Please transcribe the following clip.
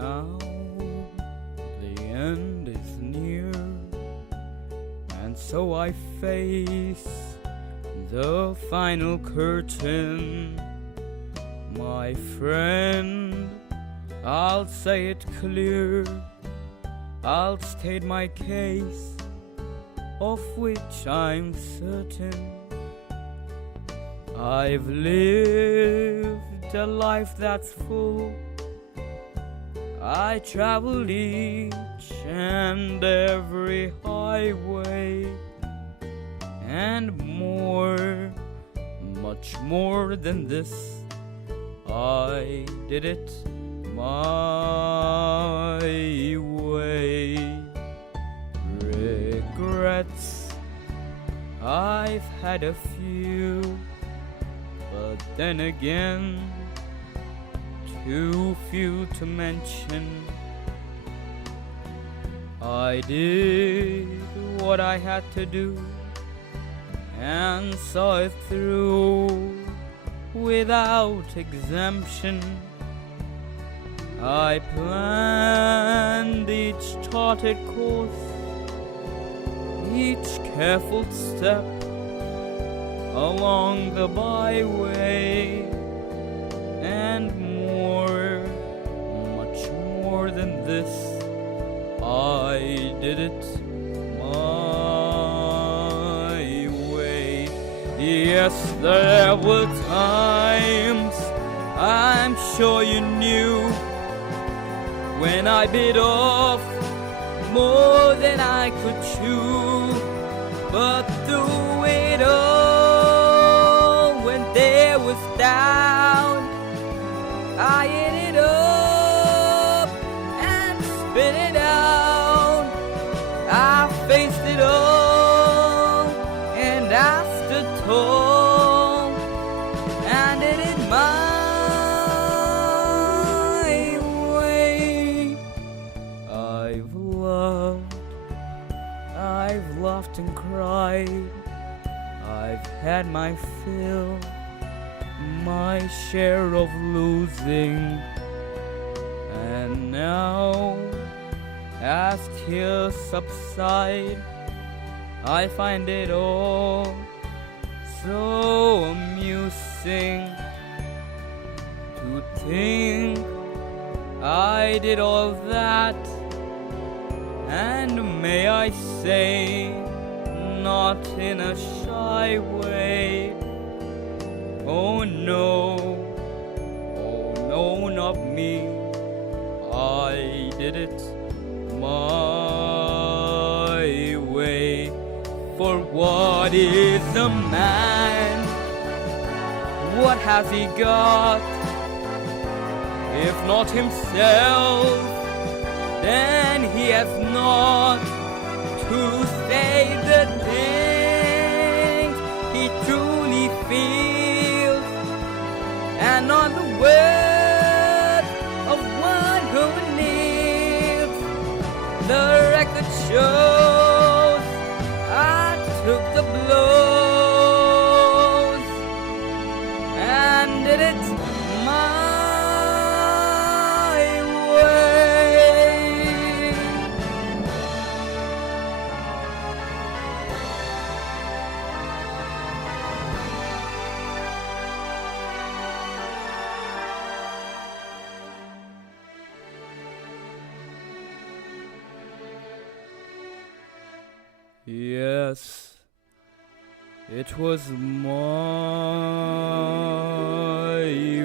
now the end is near, and so I face the final curtain. My friend, I'll say it clear, I'll state my case, of which I'm certain. I've lived a life that's full. I traveled each and every highway, and more, much more than this, I did it my way. Regrets, I've had a few, but then again, too few to mention. I did what I had to do and saw it through without exemption. I planned each charted course, each careful step along the byway, and more, much more than this, I did it my way. Yes, there were times, I'm sure you knew, when I bit off more than I could chew. But through it all, when there was doubt, I ate it up and spit it out. I faced it all and I stood tall and did it my way. I've loved, I've laughed and cried, I've had my fill, my share of losing, and now, as tears subside, I find it all so amusing to think I did all that, and may I say, not in a shy way. Oh no, not me, I did it my way. For what is a man? What has he got? If not himself, then he has not to say the things he truly feels, and not the words of one who lives. The record shows I took the blows and did it my Yes, it was my way.